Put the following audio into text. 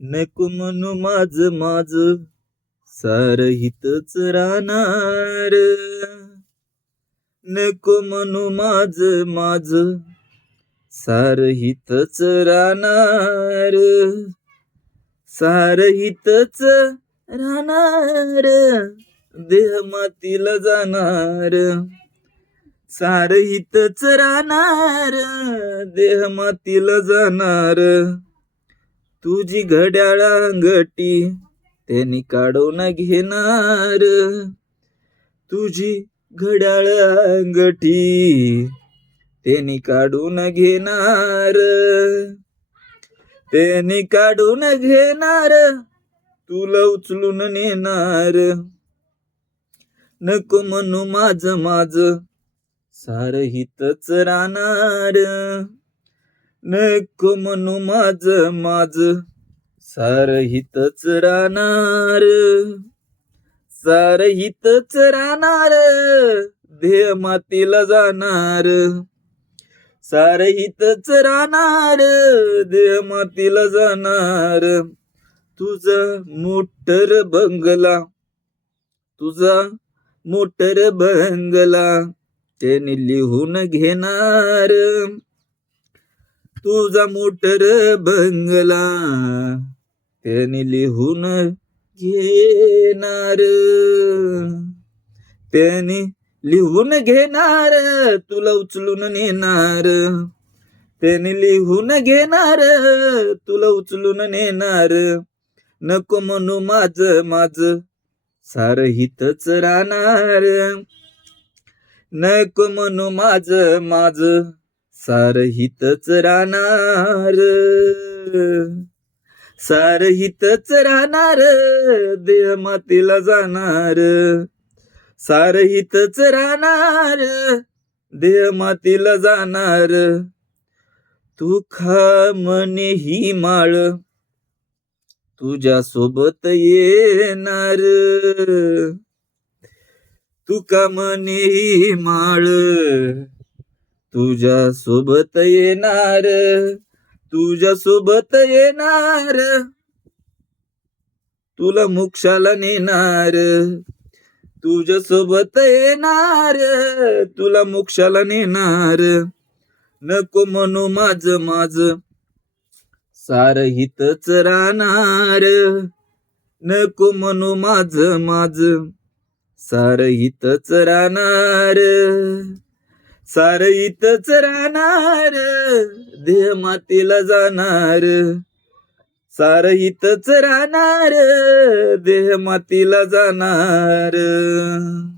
नको म्हणू माझ माझ सार हितच राहणार. नको म्हणू माझ माझ सार हितच राहणार. सार हितच राहणार. देह मातीला जाणार. सार हितच राहणार. देह मातीला जाणार. तुझी घड्याळ अंगठी त्यांनी काढून घेणार. तुझी घड्याळ अंगठी त्यांनी काढून घेणार. त्यांनी काढून घेणार. तुला उचलून नेणार. नको म्हणू माझ माझ सार हितच राहणार. नको म्हणू माझ माझ सार हितच राहणार. सार हितच राहणार. देह मातीला जाणार. सार हितच राहणार. देह मातीला जाणार. तुझा मोटर बंगला. तुझा मोटर बंगला त्याने लिहून घेणार. तुझा मोटर बंगला त्याने लिहून घेणार. त्याने लिहून घेणार. तुला उचलून नेणार. त्याने लिहून घेणार. तुला उचलून नेणार. नको म्हणू माझ माझ सार हितच राहणार. नको म्हणू माझ माझ सार हितच राहणार. सार हितच राहणार. देह मातीला जाणार. सार हितच राहणार. देह मातीला जाणार. तू खा म्हणे ही माळ तुझ्या सोबत येणार. तू का म्हणे ही माळ तुझ्या सोबत येणार. तुझ्या सोबत येणार. तुला मोक्षाला नेणार. तुझ्या सोबत येणार. तुला मोक्षाला नेणार. नको म्हणू माझ माझ सार हितच राहणार. नको म्हणू माझ माझ सार हितच राहणार. सार हितच राहणार. देह मातीला जाणार. सार हितच राहणार. देह मातीला जाणार.